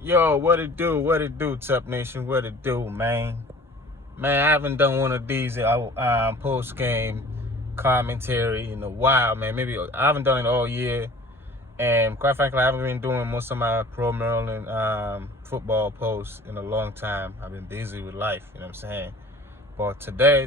Yo, what it do? What it do, Terp Nation? What it do, man? Man, I haven't done one of these post-game commentary in a while, man. Maybe I haven't done it all year. And quite frankly, I haven't been doing most of my pro Maryland football posts in a long time. I've been busy with life, you know what I'm saying? But today,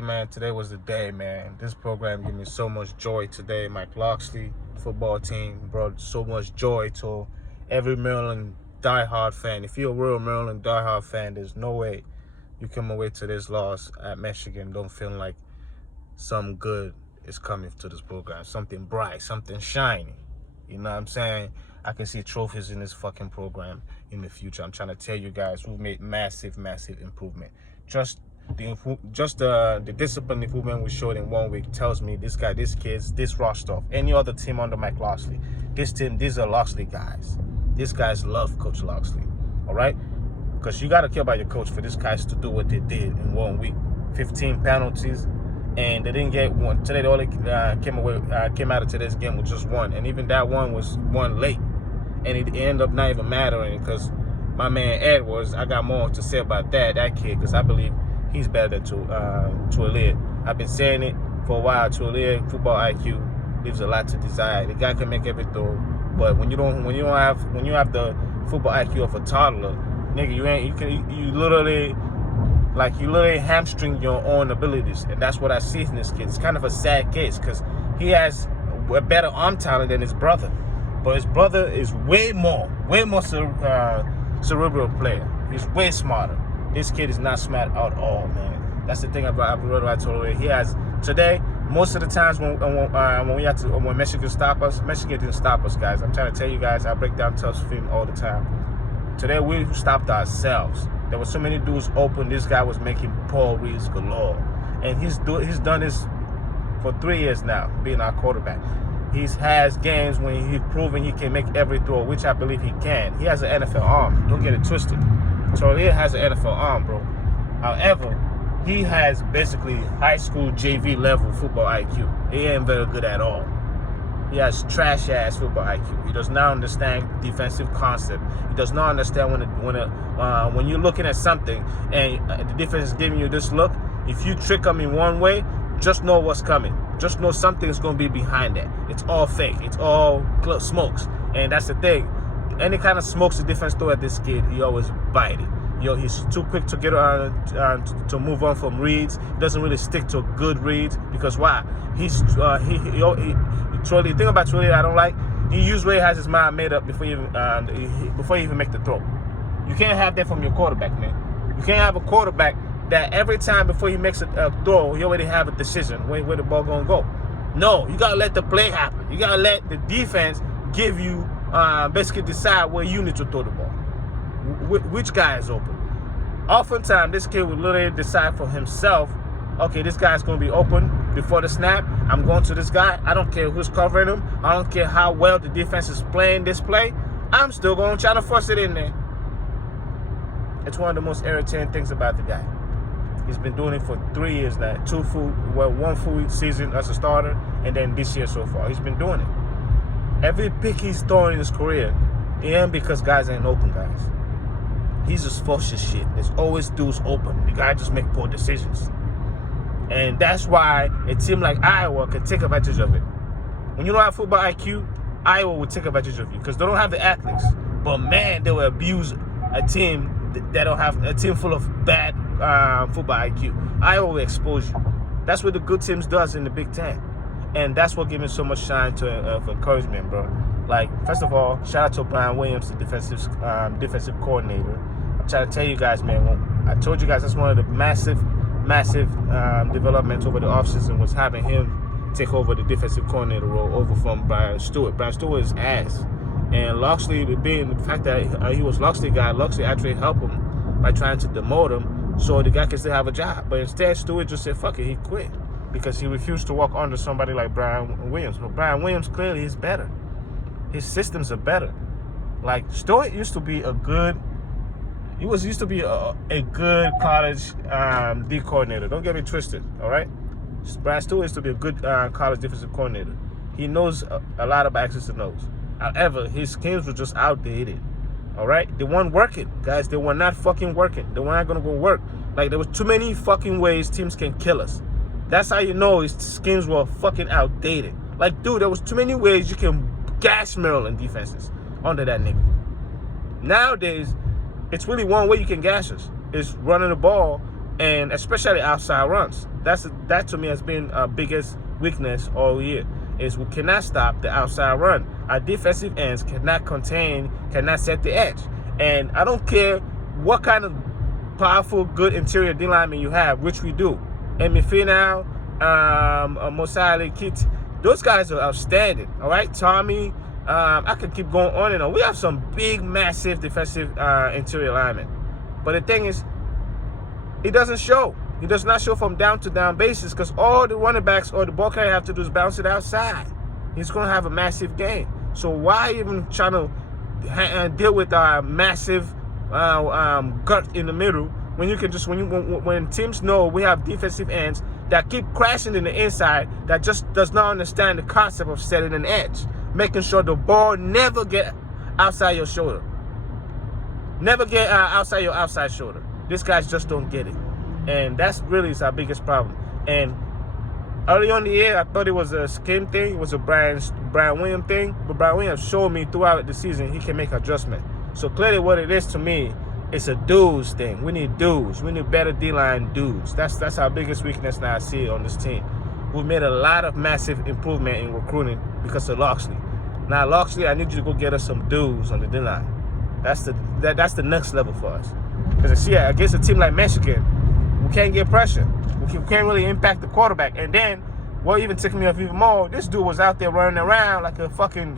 man, today was the day, man. This program gave me so much joy today. Mike Loxley football team brought so much joy to every Maryland diehard fan. If you're a real Maryland diehard fan, there's no way you come away to this loss at Michigan don't feel like some good is coming to this program. Something bright, something shiny. You know what I'm saying? I can see trophies in this fucking program in the future. I'm trying to tell you guys, we've made massive improvement. Just the discipline improvement we showed in 1 week tells me this guy, this kids, this roster, any other team under Mike Loxley, this team, these are Loxley guys. These guys love Coach Loxley, all right? Because you got to care about your coach for these guys to do what they did in 1 week. 15 penalties, and they didn't get one. Today they only came out of today's game with just one, and even that one was one late, and it ended up not even mattering because my man Edwards, I got more to say about that kid, because I believe he's better than Tualia. I've been saying it for a while. Tualia football IQ leaves a lot to desire. The guy can make every throw, but when you have the football IQ of a toddler, nigga, you literally hamstring your own abilities, and that's what I see in this kid. It's kind of a sad case because he has a better arm talent than his brother, but his brother is way more cerebral player. He's way smarter. This kid is not smart at all, man. That's the thing about Tualia. He has today. Most of the times when Michigan stop us, Michigan didn't stop us, guys. I'm trying to tell you guys, I break down Terps film all the time. Today we stopped ourselves. There were so many dudes open. This guy was making poor reads galore, and he's done this for 3 years now, being our quarterback. He has games when he's proven he can make every throw, which I believe he can. He has an NFL arm. Don't get it twisted. So he has an NFL arm, bro. However, he has basically high school JV level football IQ. He ain't very good at all. He has trash-ass football IQ. He does not understand defensive concept. He does not understand when you're looking at something and the defense is giving you this look. If you trick them in one way, just know what's coming. Just know something is going to be behind that. It's all fake. It's all smokes. And that's the thing. Any kind of smokes the defense throw at this kid, he always bite it. He's too quick to get to move on from reads. He doesn't really stick to good reads because why? Truly, the thing about Truly I don't like, he usually has his mind made up before you even make the throw. You can't have that from your quarterback, man. You can't have a quarterback that every time before he makes a throw, he already have a decision where the ball gonna go. No, you gotta let the play happen. You gotta let the defense give you basically decide where you need to throw the ball. Which guy is open? Oftentimes, this kid will literally decide for himself, okay, this guy's going to be open before the snap. I'm going to this guy. I don't care who's covering him. I don't care how well the defense is playing this play. I'm still going to try to force it in there. It's one of the most irritating things about the guy. He's been doing it for 3 years now. 1 full season as a starter, and then this year so far. He's been doing it. Every pick he's throwing in his career, it ain't because guys ain't open, guys. He's just forces shit. There's always dudes open. The guy just make poor decisions. And that's why a team like Iowa can take advantage of it. When you don't have football IQ, Iowa will take advantage of you because they don't have the athletes. But man, they will abuse a team that don't have a team full of bad football IQ. Iowa will expose you. That's what the good teams does in the Big Ten. And that's what gives me so much shine for encouragement, bro. Like, first of all, shout out to Brian Williams, the defensive coordinator. I'm trying to tell you guys, man, I told you guys that's one of the massive developments over the offseason was having him take over the defensive coordinator role over from Brian Stewart. Brian Stewart is ass. And Loxley, being the fact that he was Loxley guy, Loxley actually helped him by trying to demote him so the guy can still have a job. But instead, Stewart just said, fuck it, he quit. Because he refused to work under somebody like Brian Williams. But Brian Williams clearly is better. His systems are better. Like, Stewart used to be a good college D coordinator. Don't get me twisted, all right? Brian Stewart used to be a good college defensive coordinator. He knows a lot about X's and O's. However, his schemes were just outdated. All right, they weren't working, guys. They were not fucking working. They were not gonna go work. Like, there was too many fucking ways teams can kill us. That's how you know his schemes were fucking outdated. Like, dude, there was too many ways you can gash Maryland defenses under that nigga. Nowadays, it's really one way you can gash us. It's running the ball, and especially outside runs. That to me has been our biggest weakness all year. Is we cannot stop the outside run. Our defensive ends cannot set the edge. And I don't care what kind of powerful, good interior D lineman you have, which we do. Emi Finau, Mosali, Kit, those guys are outstanding. All right, Tommy. I could keep going on and on. We have some big, massive defensive interior linemen. But the thing is, it doesn't show. It does not show from down to down basis, because all the running backs or the ball carrier have to do is bounce it outside. He's going to have a massive game. So why even trying to deal with our massive gut in the middle when you can just when teams know we have defensive ends that keep crashing in the inside, that just does not understand the concept of setting an edge, making sure the ball never get outside your shoulder, never get outside your outside shoulder. These guys just don't get it. And that's really our biggest problem. And early on in the year, I thought it was a scheme thing. It was a Brian Williams thing. But Brian Williams showed me throughout the season he can make adjustment. So clearly what it is to me, it's a dudes thing. We need dudes. We need better D-line dudes. That's our biggest weakness now I see on this team. We've made a lot of massive improvement in recruiting because of Loxley. Now, Loxley, I need you to go get us some dudes on the D-line. That's the next level for us. Because I see against a team like Michigan, we can't get pressure. We can't really impact the quarterback. And then, what even took me off even more, this dude was out there running around like a fucking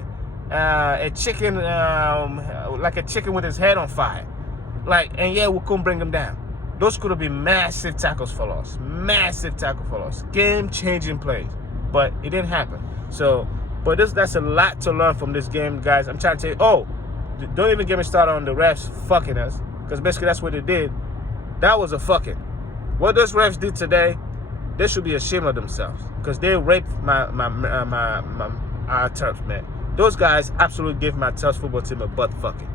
a chicken with his head on fire. And we couldn't bring him down. Those could have been massive tackles for loss. Massive tackle for loss. Game-changing plays. But it didn't happen. So, but that's a lot to learn from this game, guys. I'm trying to tell you, don't even get me started on the refs fucking us. Because basically that's what they did. That was a fucking. What those refs did today, they should be ashamed of themselves, because they raped our Terps, man. Those guys absolutely gave my Terps football team a butt fucking.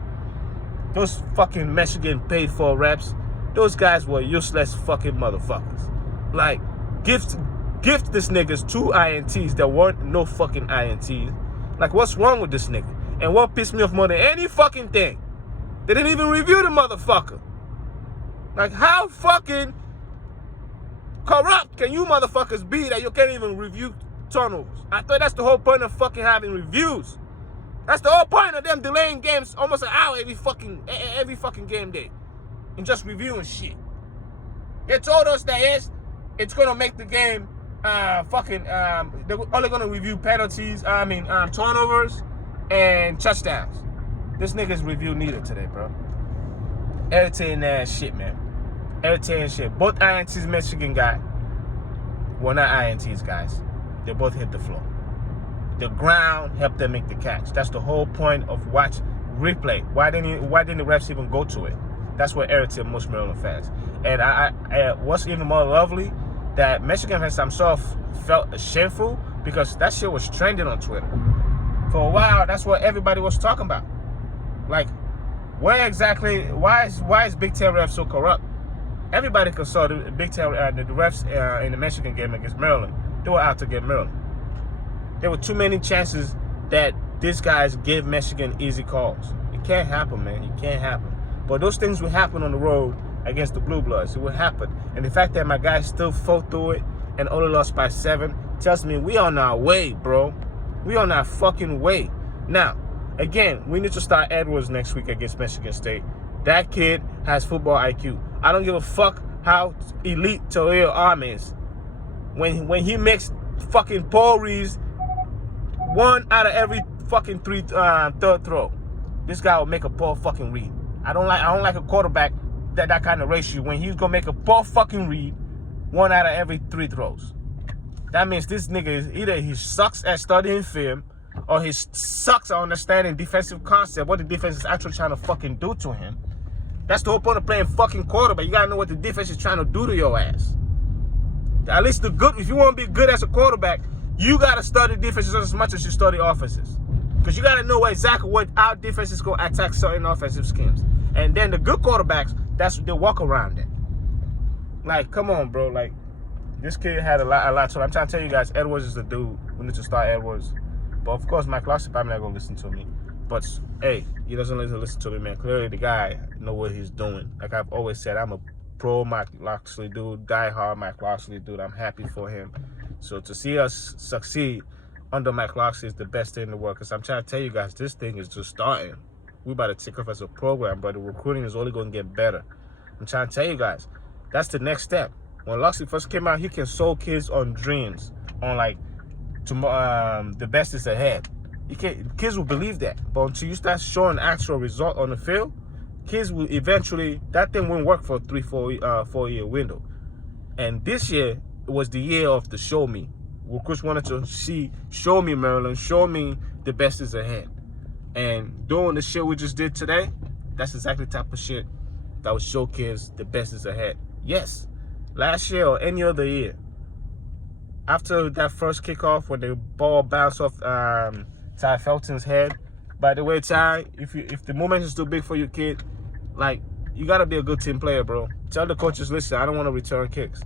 Those fucking Michigan paid for reps, those guys were useless fucking motherfuckers. Like, gift this niggas 2 INTs that weren't no fucking INTs. Like, what's wrong with this nigga? And what pissed me off more than any fucking thing, they didn't even review the motherfucker. Like, how fucking corrupt can you motherfuckers be that you can't even review turnovers? I thought that's the whole point of fucking having reviews. That's the whole point of them delaying games almost an hour every fucking game day and just reviewing shit. They told us that it's gonna make the game they're only gonna review penalties, turnovers and touchdowns. This nigga's review neither today, bro. Irritating ass shit, man. Irritating shit. Both INTs Michigan got were not INTs, guys. They both hit the floor. The ground helped them make the catch. That's the whole point of watch replay. Why didn't the refs even go to it? That's what irritated most Maryland fans. And I what's even more lovely, that Michigan fans themselves felt shameful, because that shit was trending on Twitter. For a while, that's what everybody was talking about. Like, why is Big Ten refs so corrupt? Everybody could saw the Big Ten, the refs in the Michigan game against Maryland. They were out to get Maryland. There were too many chances that these guys give Michigan easy calls. It can't happen, man. It can't happen. But those things will happen on the road against the Blue Bloods. It will happen. And the fact that my guys still fought through it and only lost by 7 tells me we on our way, bro. We on our fucking way. Now, again, we need to start Edwards next week against Michigan State. That kid has football IQ. I don't give a fuck how elite Toledo Arm is. When he makes fucking Paul Reeves 1 out of every fucking third throw, this guy will make a Paul fucking read. I don't like a quarterback that kind of ratio when he's gonna make a Paul fucking read 1 out of every 3 throws. That means this nigga is either he sucks at studying film, or he sucks at understanding defensive concept, what the defense is actually trying to fucking do to him. That's the whole point of playing fucking quarterback. You gotta know what the defense is trying to do to your ass. At least if you want to be good as a quarterback, you gotta study defenses as much as you study offenses. Because you got to know exactly what our defense is going to attack certain offensive schemes. And then the good quarterbacks, that's they walk around it. Like, come on, bro. Like, this kid had a lot. So I'm trying to tell you guys, Edwards is the dude. We need to start Edwards. But of course, Mike Loxley probably not going to listen to me. But hey, he doesn't listen to me, man. Clearly, the guy know what he's doing. Like I've always said, I'm a pro Mike Loxley dude, die-hard Mike Loxley dude. I'm happy for him. So to see us succeed under Mike Loxley is the best thing in the world. Because I'm trying to tell you guys, this thing is just starting. We about to take off as a program, but the recruiting is only going to get better. I'm trying to tell you guys, that's the next step. When Loxley first came out, he can sold kids on dreams, on like the best is ahead. Kids will believe that, but until you start showing actual result on the field, kids will eventually, that thing won't work for a 4-year window. And this year was the year of the show me. Recruits wanted to show me Maryland, show me the best is ahead. And doing the shit we just did today, that's exactly the type of shit that would show kids the best is ahead. Yes, last year or any other year, after that first kickoff when the ball bounced off Ty Felton's head. By the way, Ty, if the moment is too big for your kid, like, you gotta be a good team player, bro. Tell the coaches, listen, I don't want to return kicks.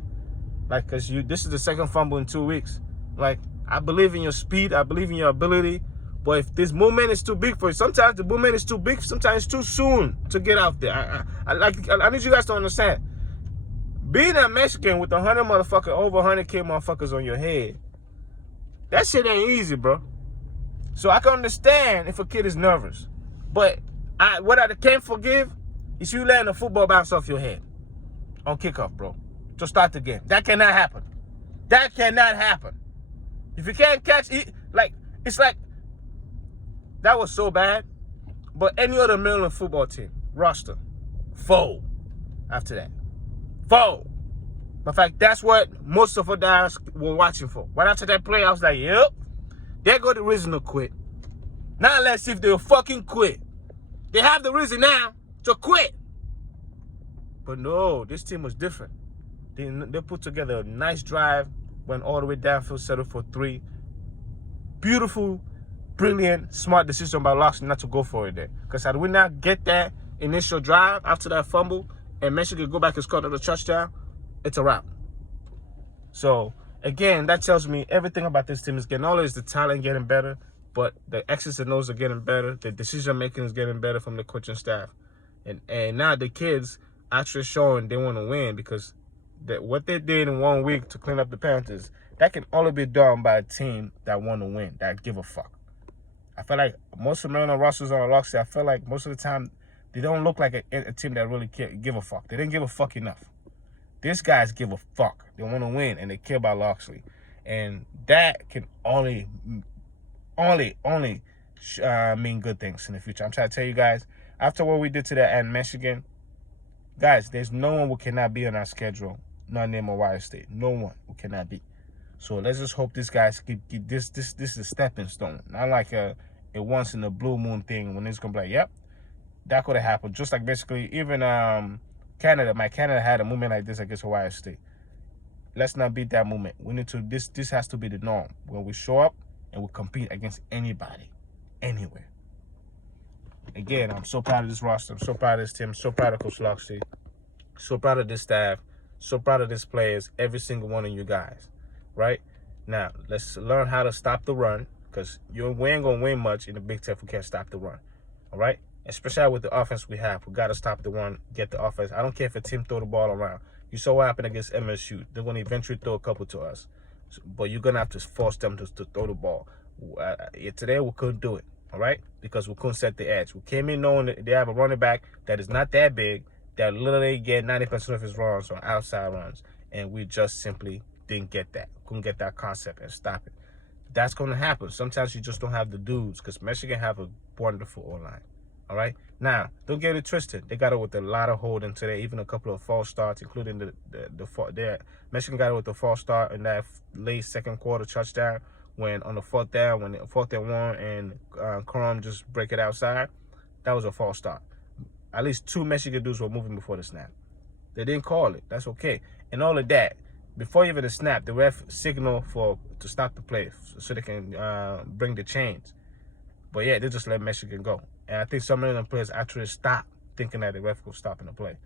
Like, cause this is the second fumble in 2 weeks. Like, I believe in your speed, I believe in your ability, but if this movement is too big for you, sometimes the movement is too big, sometimes it's too soon to get out there. I need you guys to understand. Being a Mexican with 100 motherfucker, over 100K motherfuckers on your head, that shit ain't easy, bro. So I can understand if a kid is nervous. But what I can't forgive is you letting a football bounce off your head on kickoff, bro, to start the game. That cannot happen. That cannot happen. If you can't catch it, like, it's like, that was so bad. But any other Maryland football team, roster, fold after that. Fold. In fact, that's what most of our guys were watching for. Right after that play, I was like, yep. There go the reason to quit. Now let's see if they'll fucking quit. They have the reason now to quit. But no, this team was different. They put together a nice drive, went all the way downfield, settled for 3. Beautiful, brilliant, smart decision by Loxley not to go for it there. Because had we not get that initial drive after that fumble and Michigan go back and score another touchdown, it's a wrap. So, again, that tells me everything about this team is getting, not only is the talent getting better, but the X's and O's are getting better. The decision-making is getting better from the coaching staff. And now the kids actually showing they want to win, because what they did in 1 week to clean up the Panthers, that can only be done by a team that want to win, that give a fuck. I feel like most of Maryland rosters on Loxley, I feel like most of the time, they don't look like a team that really give a fuck. They didn't give a fuck enough. These guys give a fuck. They want to win, and they care about Loxley. And that can only mean good things in the future. I'm trying to tell you guys, after what we did today at Michigan, guys, there's no one who cannot be on our schedule, not named Ohio State. No one who cannot be. So let's just hope these guys keep this is a stepping stone. Not like a once in a blue moon thing when it's going to be like, yep, that could have happened. Just like basically even Canada had a movement like this against Ohio State. Let's not beat that movement. We need to, this has to be the norm, when we show up and we compete against anybody, anywhere. Again, I'm so proud of this roster. I'm so proud of this team. I'm so proud of Coach Loxley. So proud of this staff. So proud of these players, every single one of you guys, right? Now, let's learn how to stop the run, because we ain't going to win much in the Big Ten if we can't stop the run, all right? Especially with the offense we have. We got to stop the run, get the offense. I don't care if a team throw the ball around. You saw what happened against MSU. They're going to eventually throw a couple to us. But you're going to have to force them to throw the ball. Today, we couldn't do it, all right? Because we couldn't set the edge. We came in knowing that they have a running back that is not that big, that literally get 90% of his runs on outside runs. And we just simply didn't get that. Couldn't get that concept and stop it. That's going to happen. Sometimes you just don't have the dudes, because Michigan have a wonderful O-line. All right. Now, don't get it twisted. They got it with a lot of holding today, even a couple of false starts, including the Michigan got it with the false start in that late second quarter touchdown when on the fourth down, when 4th and 1 and Crum just break it outside. That was a false start. At least 2 Michigan dudes were moving before the snap. They didn't call it. That's okay. And all of that, before even the snap, the ref signal to stop the play so they can bring the chains. But yeah, they just let Michigan go. And I think some of them players actually stop thinking that the ref was stopping the play.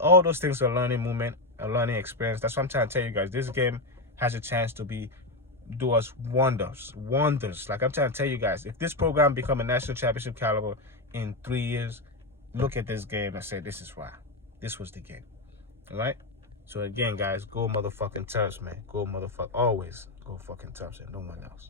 All those things are learning movement, a learning experience. That's what I'm trying to tell you guys. This game has a chance to do us wonders. Like I'm trying to tell you guys, if this program become a national championship caliber in 3 years, look at this game and say, this is why. This was the game. All right? So again, guys, go motherfucking Terps, man. Go motherfucking, always go fucking Terps and no one else.